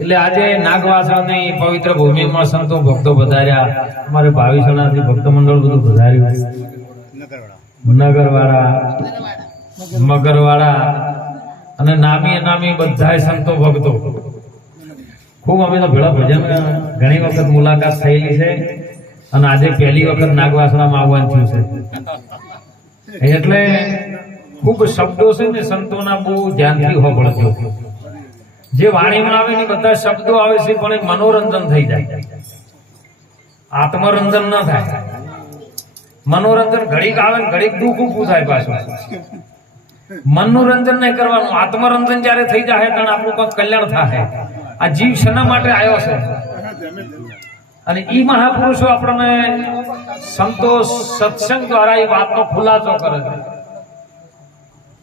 એટલે આજે નાગવાસણની પવિત્ર ભૂમિમાં સંતો ભક્તો વધાર્યા. અમારે ભાવિસણાથી ભક્ત મંડળ બધું વધાર્યું. નગરવાળા, મગરવાળા અને નામી અનામી બધા સંતો ભક્તો ખૂબ અમે તો ભેળા ભજન ઘણી વખત મુલાકાત થયેલી છે અને આજે પહેલી વખત નાગવાસણામાં આવવાનું થયું છે. એટલે ખૂબ શબ્દો છે ને સંતોના બહુ ધ્યાનથી હોબળજો. જે વાણીમાં આવે ને બધા શબ્દો આવે છે પણ એ મનોરંજન થઈ જાય, આત્મરંજન ન થાય. મનોરંજન ઘડીક આવે ને ઘડીક દુઃખ ઊભું થાય પાછું. મનોરંજન નહીં કરવાનું, આત્મરંજન જયારે થઈ જાય ત્યારે આપણું કોઈ કલ્યાણ થાય. આ જીવ શેના માટે આવ્યો છે? અને ઈ મહાપુરુષો આપણને સંતો સત્સંગ દ્વારા એ વાતનો ખુલાસો કરે છે.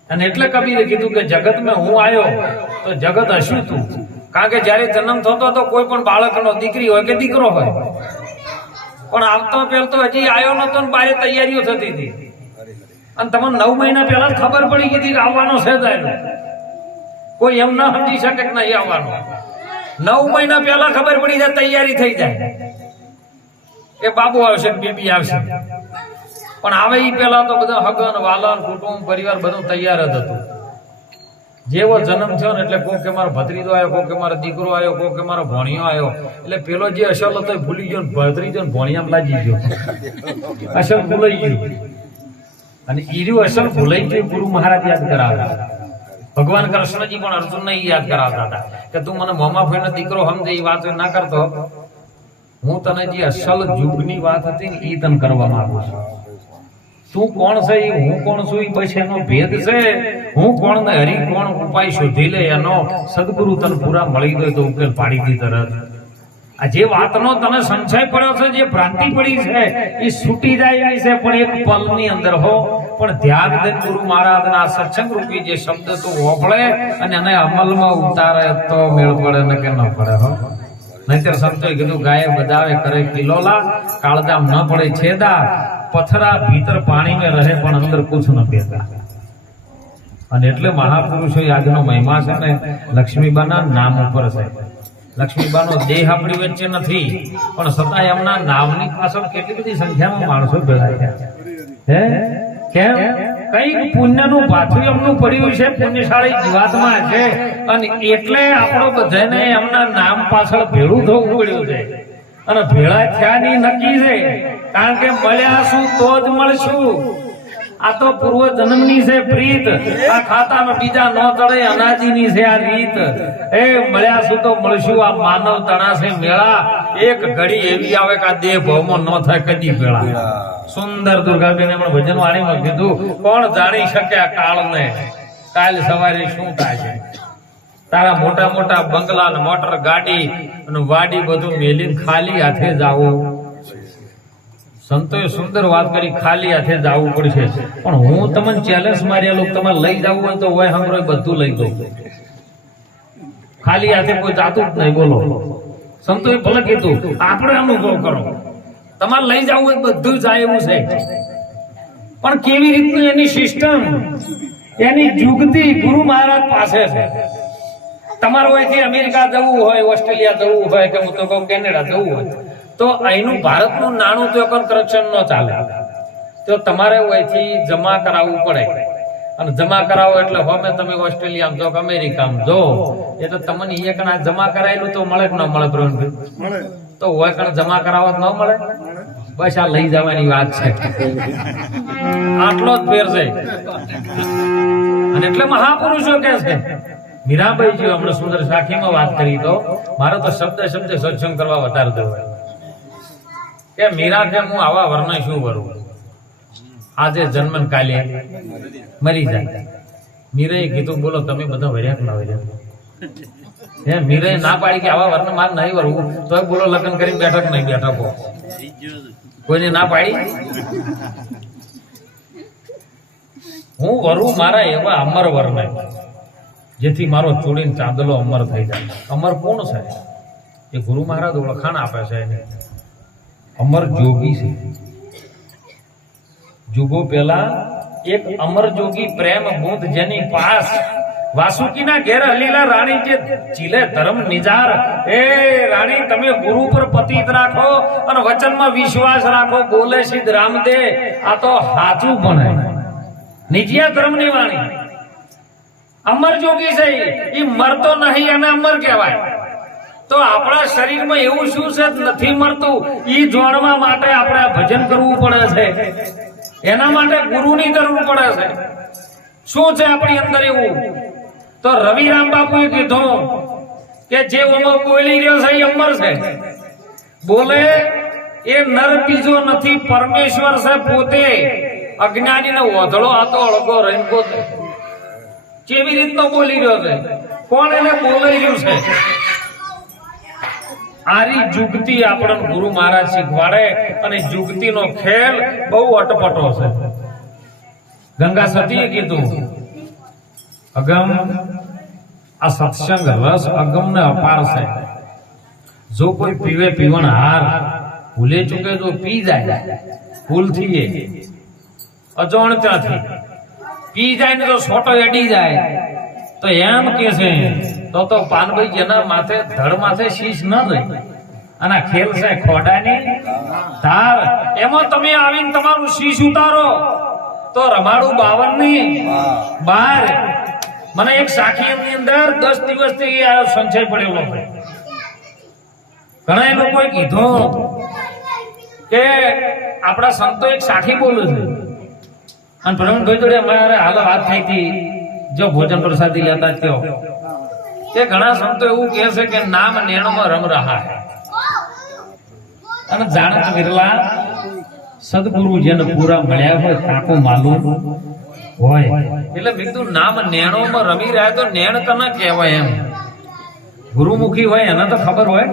અને એટલે કબીરે કીધું કે જગત મેં હું આવ્યો તો જગત હશું તું. કારણ કે જયારે જન્મ થતો તો કોઈ પણ બાળકનો દીકરી હોય કે દીકરો હોય, પણ આવતો પહેલતો હજી આવ્યો નતો ને બારે તૈયારીઓ થતી હતી. અને તમને 9 મહિના પહેલા ખબર પડી ગઈ હતી કે આવવાનો છે. કોઈ એમ ના સમજી શકે કે નહીં આવવાનો. 9 મહિના પહેલા ખબર પડી જાય, તૈયારી થઈ જાય કે બાબુ આવશે, બેબી આવશે. પણ આવે એ પેલા તો બધા હગન વાલન કુટુંબ પરિવાર બધું તૈયાર જ હતું. જેવો જન્મ થયો ને એટલે કોઈ કે મારો ભત્રીજો આવ્યો, કોઈ કે મારો દીકરો આવ્યો, કોઈ કે મારો ભણિયો આવ્યો. એટલે પેલો જે અસલ હતો એ ભૂલી ગયો, ભત્રીજો ને ભણિયામાં લાગી ગયો. અસલ ભૂલાઈ ગયું. અને ઈર્યું અસલ ભૂલાઈ ગયું. ગુરુ મહારાજ યાદ કરાવતા, ભગવાન કૃષ્ણજી પણ અર્જુનને યાદ કરાવતા હતા કે તું મને મોમા ભાઈનો દીકરો સમજે એ વાત ના કરતો. હું તને જે અસલ યુગની વાત હતી ને એ તને કરવા માંગુ છું. તું કોણ છે, હું કોણ છું, એ બસ એનો ભેદ છે. હું કોણ ને હરી કોણ ઉપાય શોધી લે એનો સદગુરુ તને પૂરા મળી દે તો ઉકેલ પાડી દી તરત. આ જે વાતનો તને સંશય પડ્યો છે, જે ભ્રાંતિ પડી છે એ છૂટી જાય એવી છે. પણ એક પલની અંદર હો પણ ધ્યાન દે ગુરુ મહારાજના સત્સંગ રૂપી જે શબ્દ તું હોભળે અને એને અમલમાં ઉતારે તો મેળ પડે ને કે ન પડે. હો નહીતર સંતોએ કીધું ગાય બજાવે કરે કિલોલા, કાળજામ ન પડે છેદા, પથરા ભીતર પાણી में રહે પણ અંદર કુછ ન પેદા. અને એટલે મહાપુરુષો આજનો મહિમા છે ને લક્ષ્મીબાના નામ ઉપર છે. લક્ષ્મીબાનો દેહ આપણી વચ્ચે નથી પણ છતાં એમના નામની પાછળ કેટલી બધી સંખ્યામાં માણસો ભેગા થયા. હે કેમ? કઈક પુણ્યનું પાથું એમનું પડ્યું છે, પુણ્યશાળી જીવાત્મા છે. અને એટલે આપણો બધાને એમના નામ પાછળ ભેળું થવું પડ્યું છે. અને ભેળા થયાની નક્કી છે, કારણ કે મળ્યા શું તો જ મળશું. આ તો પૂર્વ જન્મની છે પ્રીત, આ ખાતામાં બીજા ન ચડે અનાજીની છે આ રીત. એ મળ્યા શું તો મળશું, આ માનવ તણા છે મેળા. એક ઘડી એવી આવે કે આ દેહ ભાવમાં ન થાય કદી ભેળા. સુંદર દુર્ગાબેને પણ ભજન વાણીમાં કીધું, કોણ જાણી શકે આ કાળને, કાલ સવારે શું થાય છે. તારા મોટા મોટા બંગલા ને મોટર ગાડી અને વાડી બધું મેલીને ખાલી હાથે જાવું. સંતોએ સુંદર વાત કરી, ખાલી હાથે જવું પડશે. પણ હું તમને ચેલેન્જ મારેલું, તમારે લઈ જવું હોય તો હોય હમરો બધું લઈ દઉં. ખાલી હાથે કોઈ જાતું જ નહીં. બોલો, સંતોએ ભલે કીધું, આપણે અનુભવ કરો. તમારે લઈ જવું હોય બધું જાય એવું છે. પણ કેવી રીતનું એની સિસ્ટમ, એની જુગતી ગુરુ મહારાજ પાસે છે. તમારે હોયથી અમેરિકા જવું હોય, ઓસ્ટ્રેલિયા જવું હોય કે હું તો કહું કેનેડા જવું હોય તો અહીંનું ભારતનું નાણું તો કન્સ્ટ્રક્શન ન ચાલે. તો તમારે અહીંથી જમા કરાવવું પડે. અને જમા કરાવો એટલે હવે તમે ઓસ્ટ્રેલિયામાં જો કે અમેરિકામાં જો, એ તો તમને એક ના જમા કરાયેલું તો મળે કે ન મળે? પ્રવીણભાઈ, તો હોય કણ જમા કરાવો ન મળે. બસ આ લઈ જવાની વાત છે, આટલો જ ફેર છે. અને એટલે મહાપુરુષો કે છે, મીરાબાઈજી હમણાં સુંદર સાખીમાં વાત કરી તો મારો તો શબ્દ સત્સંગ કરવા વધારે દેવાય કે મીરા કે હું આવા વર્ણ શું કરું, આજે જન્મ કાલે મરી જાય. મીરાએ કીધું, બોલો તમે બધા વર્યા કે ના વર્યા? હે મીરાએ ના પાડી કે આવા વર્ણ માર નહીં વરવું, તો બોલો લગ્ન કરી બેઠક નહીં બેઠકો કોઈને ના પાડી. હું વરું મારા એવા અમર વર્ણ જેથી મારો ચોડીને ચાંદલો અમર થઈ જાય. અમર કોણ છે? એ ગુરુ મહારાજ ઓળખાણ આપે છે એને. અમર જોગી છે. જુગો પેલા એક અમર જોગી પ્રેમ બુદ્ધ જેની પાસ વાસુકીના ઘેર હલીલા રાણી કે ચીલે ધર્મ નિજાર, એ રાણી તમે ગુરુ પર પતિત રાખો અને વચનમાં વિશ્વાસ રાખો. બોલે સિદ્ધ રામદે આ તો સાચું પણ નિજિયા ધર્મની વાણી. અમર જોગી છે, એ મરતો નહીં અને અમર કહેવાય. તો આપણા શરીરમાં એવું શું છે નથી મરતું, એ જોડવા માટે આપણે ભજન કરવું પડે છે. એના માટે ગુરુની જરૂર પડે છે. શું છે આપણી અંદર એવું? તો રવિરામ બાપુએ કીધું કે જે ઓમાં બોલી રહ્યો છે એ અમર છે. બોલે એ નર બીજો નથી, પરમેશ્વર છે પોતે. અજ્ઞાનીને ઓધળો હતો અળગો રહીને કેવી રીતનો બોલી રહ્યો છે? કોણ એને બોલાઈ રહ્યું છે? આરી જુગતી આપણને ગુરુ મહારાજ શીખવાડે. અને જુગતીનો ખેલ બહુ અટપટો છે. ગંગા સતીએ કીધું અગમ, આ સત્સંગ રસ અગમ ને અપાર છે. જો કોઈ પીવે પીવણ હાર, ભૂલે ચૂકે જો પી જાય ભૂલથી, અજાણતાથી પી જાય ને તો સોટો એડી જાય, તો એમ કે છે તો પાનભાઈ જેના માથે ધડ માથે શીશ ન રહી. અને ખેલ છે ખોડાની ધાર. એમાં તમે આવીને તમારું શીશ ઉતારો તો રમાડું 52 ની 12. મને એક સાખી ની અંદર 10 દિવસથી આ સંચય પડેલો છે. ઘણા લોકોએ કીધું કે આપણા સંતો એક સાખી બોલું છે. અને પ્રવીણભાઈ જોડે અમારે હાલ વાત થઈ હતી, જો ભોજન પ્રસાદી લેતા થયો તે ઘણા સંતો એવું કહે છે કે નામ નેણમાં રમ રહા હૈ. અને જાણત વિરલા સદગુરુ જેને પૂરા મળ્યા હોય તાકો માલુમ હોય. એટલે બીજું નામ નેણોમાં રમી રહ્યા તો નેણ કને કહેવાય? એમ ગુરુમુખી હોય એને તો ખબર હોય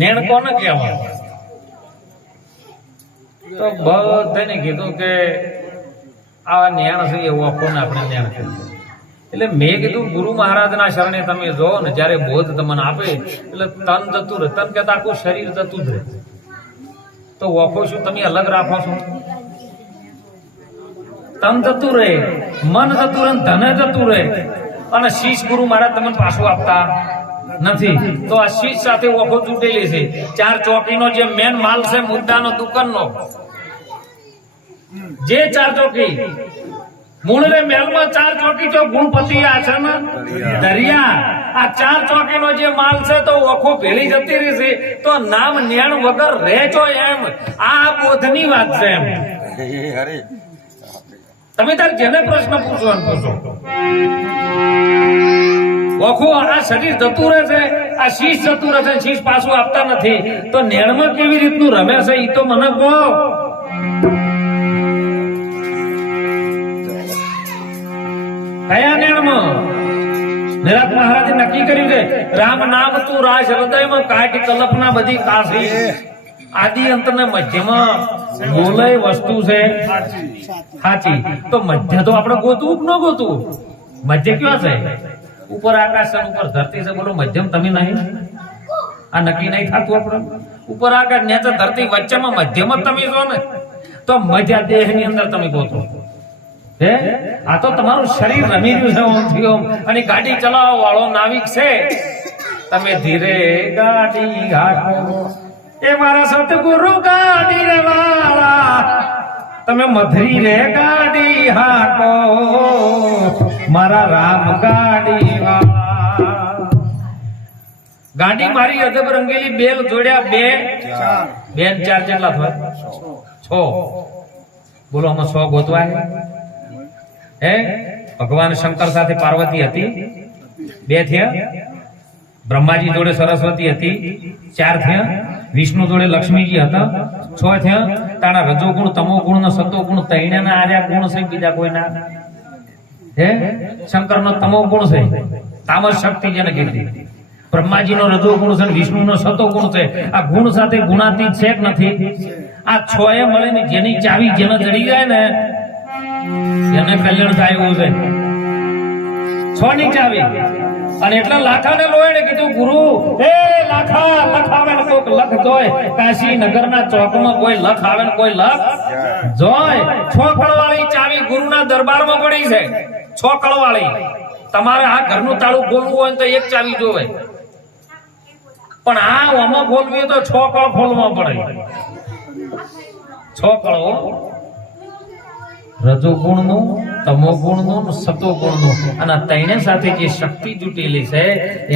નેણ કોને કહેવાય. તો બધાને કીધું કે આ નેણ છે એવું કોને આપણે નેણ કહીએ. એટલે મેં કીધું ગુરુ મહારાજના શરણે તમે જો ને જયારે બોધ તમને આપે એટલે તન જતું રહે. તન કહેતા આખું શરીર જતું જ રહે. તો વખો શું તમે અલગ રાખો છો? તન જતું રહે, મન જતું રહે, ધન જતું રહે. અને શીશ ગુરુ મહારાજ તમને પાછું આપતા નથી. તો આ શીશ સાથે વખો તૂટેલી છે. 4 ચોકીનો જે મેન માલ છે મુદ્દાનો દુકાનનો, જે 4 ચોકી મૂળને મેલમાં 4 ચોકી તો ગુણપતિ આશ્રમ દરિયા. આ 4 ચોકીનો જે માલ છે તો ઓખો ભેળી જતી રહેશે તો નામ નેણ વગર રહેજો એમ. આ બોધની વાત છે એમ. તમે તાર જેને પ્રશ્ન પૂછવાનું પૂછો. ઓખો આ શરીર જતું રહે છે, આ શીશ જતું રહે છે, શીશ પાછું આપતા નથી. તો નેણમાં કેવી રીતનું રમે છે એ તો મને કહો. કયા નેણમાં? નિરાત મહારાજે નક્કી કર્યું છે રામ નામ તું રાજ હૃદયમાં કાઢ કલ્પના બધી કાશી. આદિ અંત ને મધ્યમાં બોલે વસ્તુ છે સાચી. તો મધ્ય તો આપણે ગોતવું કે ન ગોતવું? મધ્ય ક્યાં છે? ઉપર આકાશ છે, ઉપર ધરતી છે. બોલો મધ્યમ તમે નહીં? આ નક્કી નહીં થતું આપણે. ઉપર આકાશ નીચે ધરતી વચ્ચેમાં મધ્યમ જ તમે જો ને તો મધ્ય દેહ ની અંદર તમે ગોતો. આ તો તમારું શરીર રમી રહ્યું છે ઓમ. અને ગાડી ચલાવવા વાળો નાવિક છે. તમે ધીરે ગાડી હાકો, એ મારા સતગુરુ ગાડી રે વાળા. તમે મધરી રે ગાડી હાકો, મારા રામ ગાડી વાળા. ગાડી મારી અજબ રંગેલી બેલ જોડ્યા 2 2 4 જેટલા થાય 6. બોલો આમાં 6 ગોતવાય હે? ભગવાન શંકર સાથે પાર્વતી હતી 2 થયા. બ્રહ્માજી જોડે સરસ્વતી હતી 4 થયા. વિષ્ણુ જોડે લક્ષ્મીજી હતા 6 થયા. તાણા રજોગુણ, તમોગુણ ને સતોગુણ તૈણના આર્યા ગુણ છે, બીજા કોઈના હે? શંકરનો તમોગુણ છે, તામસ શક્તિ જેને કીધી. બ્રહ્માજીનો રજોગુણ છે, વિષ્ણુનો સતોગુણ છે. આ ગુણ સાથે ગુણાતીત છે કે નથી? આ 6 એ મળીને જેની ચાવી જેને જડી જાય ને એને કલ્યાણ થાય એવું છે. 6 ની ચાવી. અને એટલા લાખાને લોહીને કીધું ગુરુ એ લાખા લખાવે ને કોઈક લખ જોય. કાશી નગરના ચોકમાં કોઈ લખ આવે ને કોઈ લખ જોય. 6 કળવાળી ચાવી ગુરુના દરબારમાં પડી છે. 6 કળવાળી તમારે આ ઘરનું તાળું ખોલવું હોય તો એક ચાવી જોવે, પણ આ આમાં ખોલવી તો 6 કળ ખોલવા પડે. 6 કળો, રજોગુણનું, તમોગુણનું, સતોગુણનું, અને ત્રણે સાથે જે શક્તિ જુટેલી છે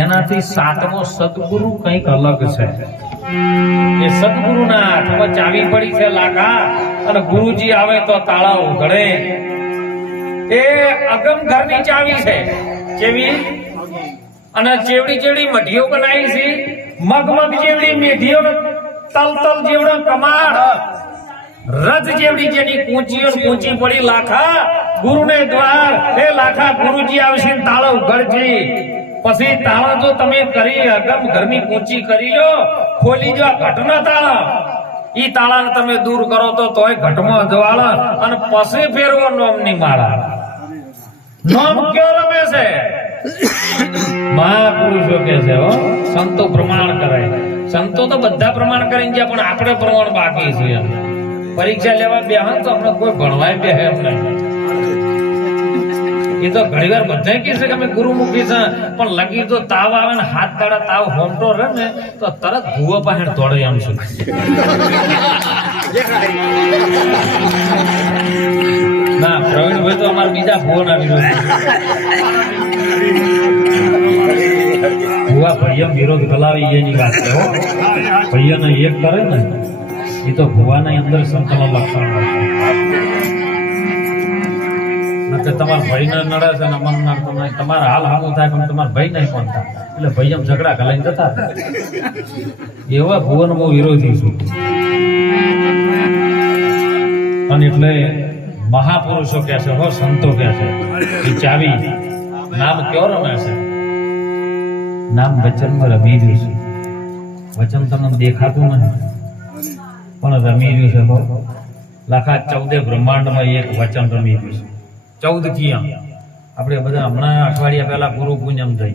એનાથી 7મો સદગુરુ કંઈક અલગ છે. એ સદગુરુના હાથમાં ચાવી પડી છે લાખા, અને ગુરુજી આવે તો તાળા ઉઘડે. એ અગમ ઘરની ચાવી છે. જેવી અને જેવડી જેવડી મઢીઓ બનાવી છે, મગમગ જેવડી મેઢીઓ, તલ તલ જેવડો કમાડ, રથ જેવડી જેની કૂંચી પડી લાખા ગુરુને દ્વાર. એ લાખા ગુરુજી આવશે તાળો ઉઘડશે. પછી તાળા જો તમે કરી અગમ ઘરની કૂંચી કરી લો, ખોલી જો ઘટના તાળા, ઈ તાળાને તમે દૂર કરો તો તોય ઘટમાં જવાળા, અને પછી ફેરવો નોમની માળા. નોમ ક્યો રમે છે? મહાપુરુષો કે છે હો, સંતો પ્રમાણ કરે. સંતો તો બધા પ્રમાણ કરી ગયા, પણ આપણે પ્રમાણ બાકી છે. પરીક્ષા લેવા બેહન તો આપણે કોઈ ભણવાય બેહે એમ નહીં. એ તો ઘણી વાર બધા કહે છે કે અમે ગુરુમુખી છે, પણ લગી તો તાવ આવે ને હાથ દાડા તાવ હોમટો રહે ને તો તરત ભૂવા પાસે દોડે એમ છે. ના, પ્રવીણભાઈ તો અમારા બીજા ભુવના વિરોધ. ભુવા ભૈયમ વિરોધ ગલાવી એની વાત છે. ભૈયાને એક કરે ને એ તો ભુવાના અંદર સંતનો લક્ષણ હોય. તમારા ભાઈ ને નડે છે ને મન નાખતો નહીં, તમારા હાલ હામું થાય પણ તમારા ભાઈ નહીં કોણ થાય, એટલે ભાઈ એમ ઝઘડા કલાઈને જતા. એવા ભુવન હું વિરોધી છું. અને એટલે મહાપુરુષો કે છે, હો સંતો કે છે, એ ચાવી નામ કયો રમે છે? નામ વચનમાં રમી રહ્યું છે. વચન તમને દેખાતું નથી પણ રમી રહ્યું છે. લાખા 14 બ્રહ્માંડમાં એક વચન રમી રહ્યું છે. 14 કિયા. આપણે બધા હમણાં અઠવાડિયા પહેલા ગુરુ પૂનમ થઈ.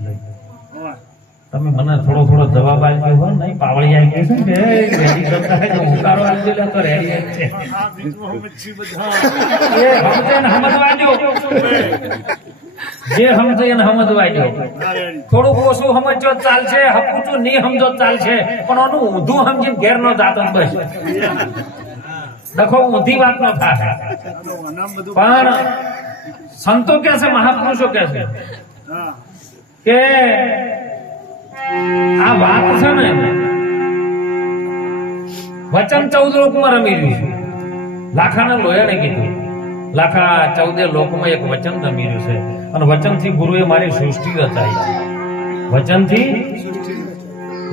તમે મને થોડો જવાબ આપ્યો હોય નહીં, પાવળી આવી ગઈ છે કે રેડી કરતા હોય તો હુંકારો આપી દે તો રેડી છે. એ સમજે ને સમજવા દો, જે સમજે એને સમજવા દો. થોડુંક ઓછું સમજો ચાલશે, હપુચું નહીં સમજો ચાલશે, પણ આનું ઊંધું સમજીને ઘેર નો જાતો બસ. દેખો ઊંધી વાત ન થાય. પણ સંતો કે છે, મહાપુરુષો કે છે કે આ વાત છે ને વચન 14 લોકમાં રમી રહ્યું છે. લાખાના લોયાને કીધું, લાખા 14 લોકમાં એક વચન રમી રહ્યું છે, અને વચનથી ગુરુએ મારી સૃષ્ટિ રચાઈ. વચનથી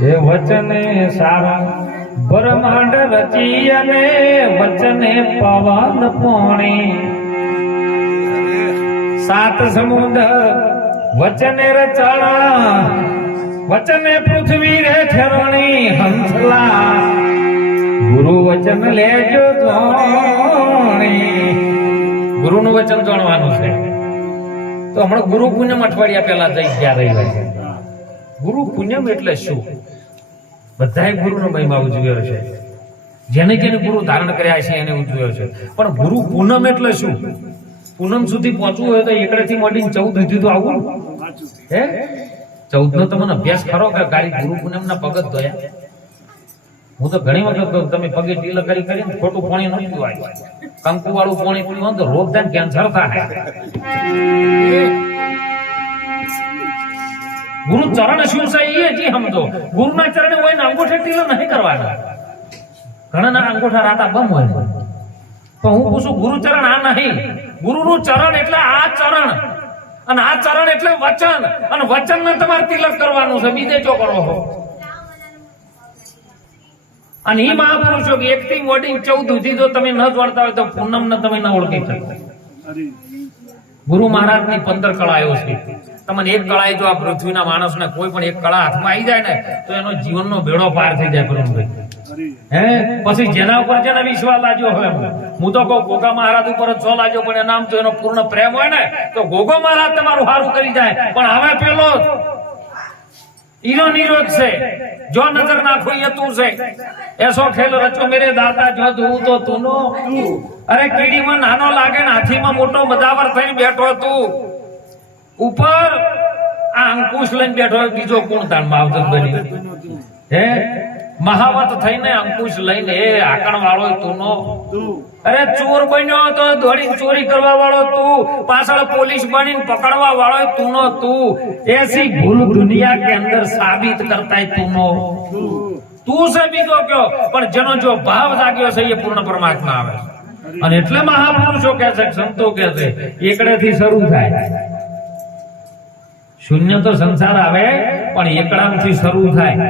એ વચને સારા બ્રહ્માંડ રચી, અને વચને પવન પોણી, 7 સમુદ્ર વચને રચણા, વચને પૃથ્વી રે ઠરણી હંસલા, ગુરુ વચન લેજો જોણી. ગુરુનું વચન જાણવાનું છે. તો હમણાં ગુરુ પૂનમ અઠવાડિયા પહેલા જઈ ગયા રહ્યા છે. ગુરુ પૂનમ એટલે શું? બધાએ ગુરુનો મહિમા ઉજવ્યો છે. જેને જેને ગુરુ ધારણ કર્યા છે એને ઉજવ્યો છે. પણ ગુરુ પૂનમ એટલે શું? પૂનમ સુધી પહોંચવું હોય તો એકડેથી માંડીને 14 સુધી તો આવું હે. 14 નો તમને અભ્યાસ કરો કે ગાડી ગુરુ પૂનમ ના પગ ધોયા? હું તો ઘણી વખત તમે પગે ટીલ કરીને ખોટું પાણી નથી પીવાય. કંકુ વાળું પાણી પીવાનું તો રોગ થાય, કેન્સર થાય. ગુરુ ચરણ શું છે એ જી સમજો. ગુરુના ચરણે હોય ને અંગૂઠે ટીલો નહીં કરવાના. ઘણા અંગૂઠા રાતા બમ હોય, પણ હું પૂછું ગુરુ ચરણ આ નહીં. ગુરુનું ચરણ એટલે આ ચરણ, અને આ ચરણ એટલે વચન, અને વચન ને તમારે તિલક કરવાનું છે, બીજે જો કરો છો. અને એ મહાપુરુષો કે 1 થી મોડી 14 સુધી જો તમે ન જોડતા હોય તો પૂનમ ને તમે ન ઓળખી શકતા. ગુરુ મહારાજ ની 15 કળાઓ છે. તમને એક કળાએ જો આ પૃથ્વીના માણસને કોઈ પણ એક કળા હાથમાં આવી જાય ને તો એનો જીવનનો બેડો પાર થઈ જાય. પ્રવીણભાઈ હે, પછી જેના ઉપર જેને વિશ્વાસ લાગ્યો હવે, હું તો કહું ગોગા મહારાજ ઉપર જ લાગ્યો, પણ એના તો એનો પૂર્ણ પ્રેમ હોય ને તો ગોગો મહારાજ તમારું સારું કરી જાય. પણ હવે પેલો ઈનો નિરોધ છે, જો નજર નાખો એ તું છે. એસો ખેલ રચો મેરે દાતા, જો તું તો તુંનો. અરે કીડીમાં નાનો લાગે ને હાથીમાં મોટો બદાવર થઈને બેઠો તું. ઉપર આ અંકુશ લઈને બેઠો બીજો કોણ તાણ માવતર બની હે મહાવત થઈને અંકુશ લઈને એ આકણ વાળો તુંનો અરે ચોર બન્યો તો દોડી ચોરી કરવા વાળો તું પાછળ પોલીસ બનીને પકડવા વાળો તુંનો તું ऐसी भूल दुनिया के अंदर साबित करता है તુંનો તું છે બીજો કયો પણ જેનો જો ભાવ જાગ્યો છે એ પૂર્ણ પરમાત્મા આવે અને એટલે મહાપુરુષો કહે છે સંતો કહે છે એકડેથી શરૂ થાય શૂન્ય તો સંસાર આવે પણ એકડાથી શરૂ થાય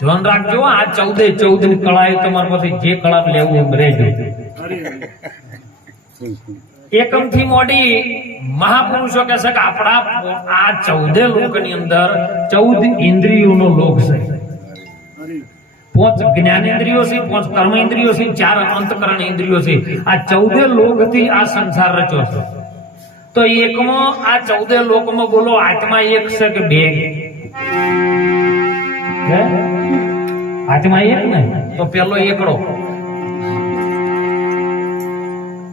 ધ્યાન રાખજો આ 14 ની કળા તમારે પછી જે કળા લેવું એમ રહેજો એકમ થી મોડી મહાપુરુષો કહે છે કે આપણા આ 14 લોકની અંદર 14 ઇન્દ્રિયોનો લોક છે 5 જ્ઞાનેન્દ્રિયો છે 5 કર્મેન્દ્રિયો છે 4 અંતકરણ ઇન્દ્રિયો છે આ 14 લોક થી આ સંસાર રચ્યો છે તો એકમાં આ 14 લોકમાં બોલો આત્મા એક છે કે બે આત્મા એક ને તો પેલો એકડો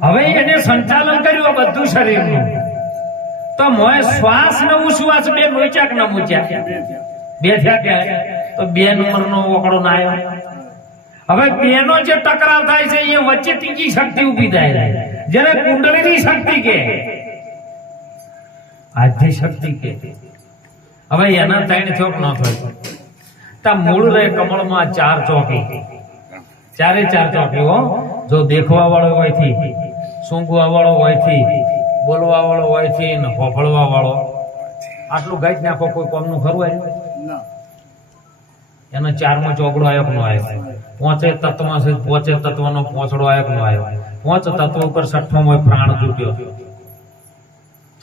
હવે એને સંચાલન કર્યું બધું શરીરનું તો મોય શ્વાસ ને ઉશ્વાસ બે મોચ્યા કે ન મોચ્યા બે થયા કે તો 2 નંબરનો ઓકડો ના આવ્યો હવે બેનો જે ટકરાવ થાય છે એ વચ્ચે ત્રીજી શક્તિ ઊભી થાય જેને કુંડળીની શક્તિ કે આદ્ય શક્તિ કે હવે એના 3 ચોક ન થાય તા મૂળ રહે કમળમાં 4 ચોકી 4 ચોકીઓ જો દેખવા વાળો હોય થી સૂંઘવા વાળો હોય થી બોલવા વાળો હોય થી ને હોફળવા વાળો આટલું ગાઈ નાખો કોઈ કોમનું ખરું આવ્યું એનો 4મો ચોકડો આવ્યો નો આવ્યો 5 તત્વ છે 5 તત્વનો પોંચડો આવ્યો નો આવ્યો 5 તત્વ ઉપર 6મો પ્રાણ જુટ્યો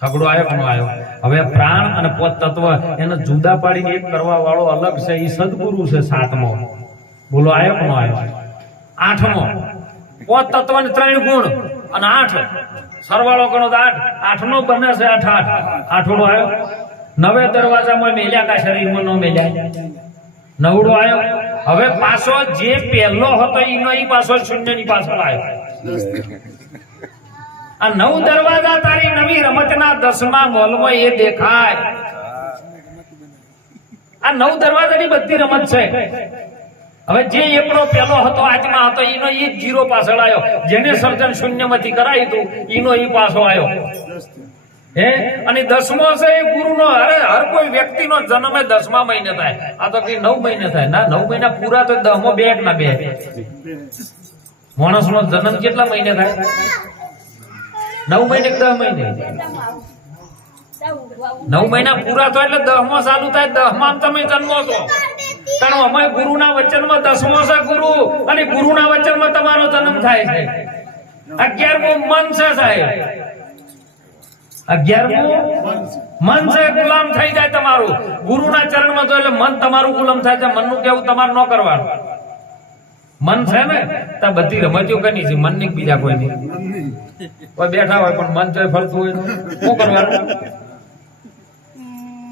છગડો આવ્યો નો આવ્યો હવે પ્રાણ અને 5 તત્વ એને જુદા પાડીને એક કરવા વાળો અલગ છે એ સદગુરુ છે 7મો બોલો આવ્યો નો આવ્યો 8મો 5 તત્વને 3 ગુણ અને 8 સરવાળો કરો તો 8 નો બને છે 8 8 આવ્યો 9 દરવાજામાં મેલ્યા કા શરીરમાં નો મેલ્યા 9 આવ્યો હવે પાછો જે પહેલો હતો ઈનો ઈ પાછો શૂન્યની પાછળ આવ્યો આ 9 દરવાજા તારી નવી રમતના 10મા મોલમાં એ દેખાય આ 9 દરવાજાની બધી રમત છે હવે જે એકડો પેલો હતો આત્મા હતો ઈનો ઈ 0 પાછળ આવ્યો જેને સર્જન શૂન્યમાંથી કરાયું હતું ઈનો ઈ પાછો આવ્યો હે અને 10મો છે એ ગુરુનો અરે હર કોઈ વ્યક્તિનો જન્મ 10મા મહિને થાય આ તો કે 9 મહિને થાય ના 9 મહિના પૂરા તો 10મો 2 ના 2 માણસનો જન્મ કેટલા મહિને થાય 9 મહિને 10 મહિને 9 મહિના પૂરા થાય એટલે 10મો ચાલુ થાય 10મા તમે જન્મો છો કારણ અમે ગુરુના વચનમાં 10મો છે ગુરુ અને ગુરુના વચનમાં તમારો જન્મ થાય છે 11મો મન છે સાહેબ 11મો મન છે ગુલામ થઈ જાય તમારું ગુરુના ચરણમાં તો એટલે મન તમારું ગુલામ થાય છે મનનું કેવું તમારે ન કરવાનું મન છે ને તો બધી રમતો કની છે મન ની બીજા કોઈ નહીં કોઈ બેઠા હોય પણ મન જોઈ ફરતું હોય શું કરવાનું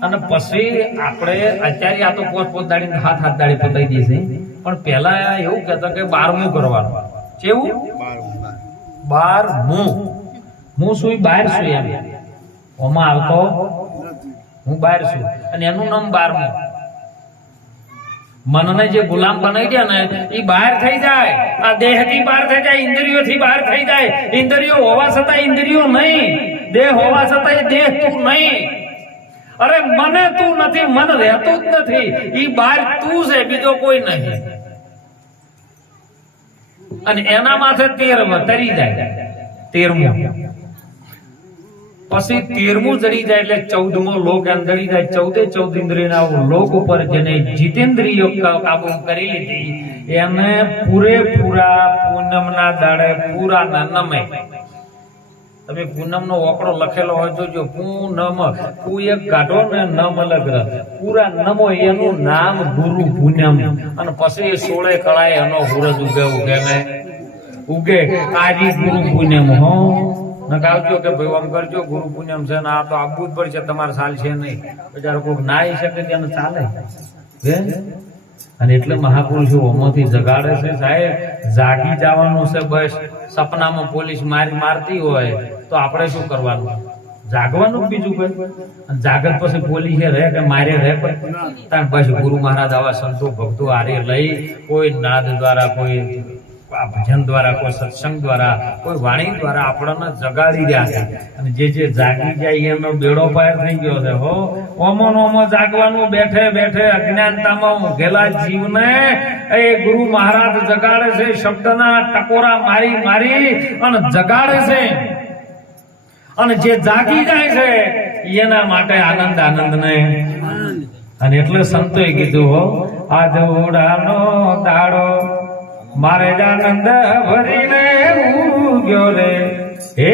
અને પછી આપણે અત્યારે આ તો પોત દાડી હાથ દાડી પતાઈ દે છે પણ પેલા એવું કહેતા કે 12મું કરવાનું કેવું 12મું હું શું બહાર છું એમ ઓમાં આવતો હું બહાર છું અને એનું નામ 12મું મનને જે ગુલામ બનાવી દે ને એ બહાર થઈ જાય આ દેહ થી બહાર થઈ જાય ઇન્દ્રિયો થી બહાર થઈ જાય ઇન્દ્રિયો હોવા છતાં ઇન્દ્રિયો નહીં દેહ હોવા છતાં દેહ તું નહીં અરે મને તું નથી મન રહેતું જ નથી ઈ બહાર તું છે બીજો કોઈ નહીં અને એના માથે 13 તરી જાય 13મું પછી 13મું જડી જાય એટલે 14મો લોક જડી જાય 14 ઇન્દ્રિયના લોક ઉપર જેને જીતેન્દ્રિયો કાબુ કરી લીધી એને પૂરેપૂરા પૂનમના દાડે પૂરા નમે તમે પૂનમનો ઓકડો લખેલો હોય જોજો પૂનમ પૂ એક કાઢો ને નમ અલગ પૂરા નમો એનું નામ ગુરુ પૂનમ અને પછી 16 કળાએ એનો સૂરજ ઉગે ને ઉગે આજી ગુરુ પૂનમ હો નકાવજો કે ભાઈ આમ કરજો ગુરુ પૂનમ છે ને આ તો આપવું જ પડશે તમારે સાલ છે નહીં બચારો કોઈક નાઈ શકે તેને ચાલે અને એટલે મહાપુરુષો ઓમાંથી જગાડે છે સાહેબ જાગી જવાનું છે બસ સપનામાં પોલીસ મારતી હોય તો આપણે શું કરવાનું જાગવાનું બીજું કોઈ અને જાગત પછી બોલી છે રહે કે મારે રહે પણ તાર પછી ગુરુ મહારાજ આવા સંતો ભક્તો આરે લઈ કોઈ નાદ દ્વારા કોઈ ભજન દ્વારા કોઈ સત્સંગ દ્વારા કોઈ વાણી દ્વારા આપણને જગાડી રહ્યા છે અને જે જાગી જાય એનો બેડો પાર થઈ ગયો છે હો ઓમો નોમો જાગવાનું બેઠે બેઠે અજ્ઞાનતામાં ઊંઘેલા જીવને એ ગુરુ મહારાજ જગાડે છે શબ્દના ટકોરા મારી મારી અને જગાડે છે અને જે જાગી જાય છે એના માટે આનંદ આનંદ ને અને એટલે સંતોએ કીધું હો આ જોડાનો દાડો મારે આનંદ ભરીને ઉગ્યો રે હે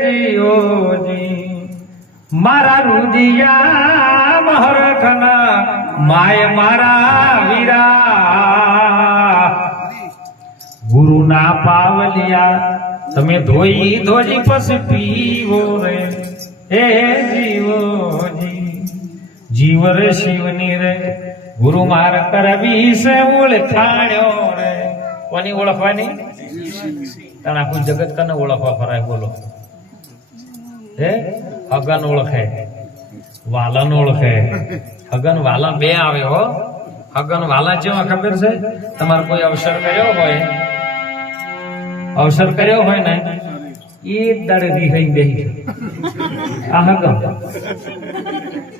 જીઓજી મારા રુદિયા મહરખના માય મારા વીરા ગુરુના પાવલિયા તમે ધોઈ ધોઈ પછી પીવો રે હે જીવોજી જીવ રે શિવની રે ગુરુ માર કરવી છે ઓળખાણ્યો રે કોની ઓળખવાની તને આખું જગત કને ઓળખવા ફરાય બોલો હે હગન ઓળખે વાલન ઓળખે હગન વાલા બે આવે હો હગન વાલા જેવા ખબર છે તમારે કોઈ અવસર કર્યો હોય ને એ દાડે રીહાઈ બેહી આ હગન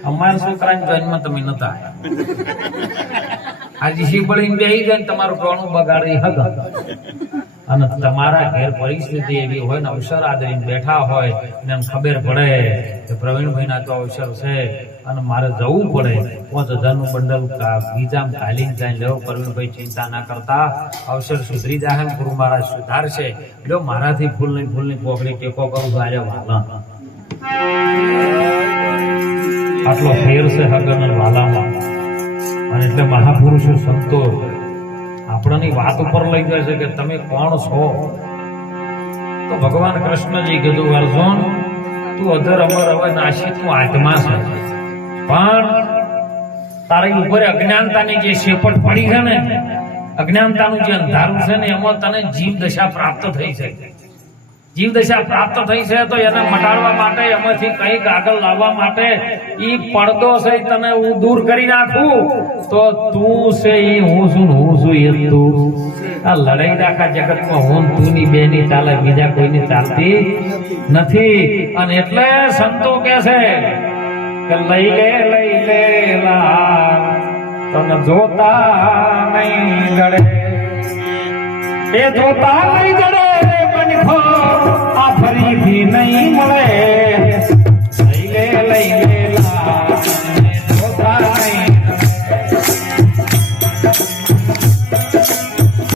અમારા છોકરાની જન્મ તમે નતા આજે શીબળીને બેહી જાય ને તમારું ટોણું બગાડે હગન અને તમારા ઘેર પરિસ્થિતિ એવી હોય ને અવસર આદરીને બેઠા હોય ને એમ ખબર પડે કે પ્રવીણભાઈ ના તો અવસર છે અને મારે જવું પડે 5000 નું બંડલ બીજામ કાલીને જાય લેવો પ્રવીણભાઈ ચિંતા ના કરતા અવસર સુધરી જાય ને ગુરુ મહારાજ સુધારશે જો મારાથી ફૂલની પોકડી ટેકો કરું તો આરે વાલા આટલો ફેર છે હગન અને વાલામાં અને એટલે મહાપુરુષો સંતો આપણની વાત ઉપર લઈ જાય છે કે તમે કોણ છો તો ભગવાન કૃષ્ણજી કીધું અર્જુન તું અધર અમર હવે નાશી તું આત્મા છે પણ તારી ઉપર અજ્ઞાનતાની જે શેપટ પડી છે ને અજ્ઞાનતાનું જે અંધારું છે ને એમાં તને જીવ દશા પ્રાપ્ત થઈ છે જીવ દશા પ્રાપ્ત થઈ છે તો એને મટાડવા માટે એમાંથી કંઈક આગળ લાવવા માટે ઈ પડદો છે તને હું દૂર કરી નાખું તો તું છે ઈ હું છું એ તું આ લડાઈ આખા જગતમાં હું તું ની બે ની ચાલે બીજા કોઈની ચાલતી નથી અને એટલે સંતો કે છે કે લઈ લે તને જોતા નહીં જડે એ જોતા નહીં જડે આ ફરીથી નહીં મળે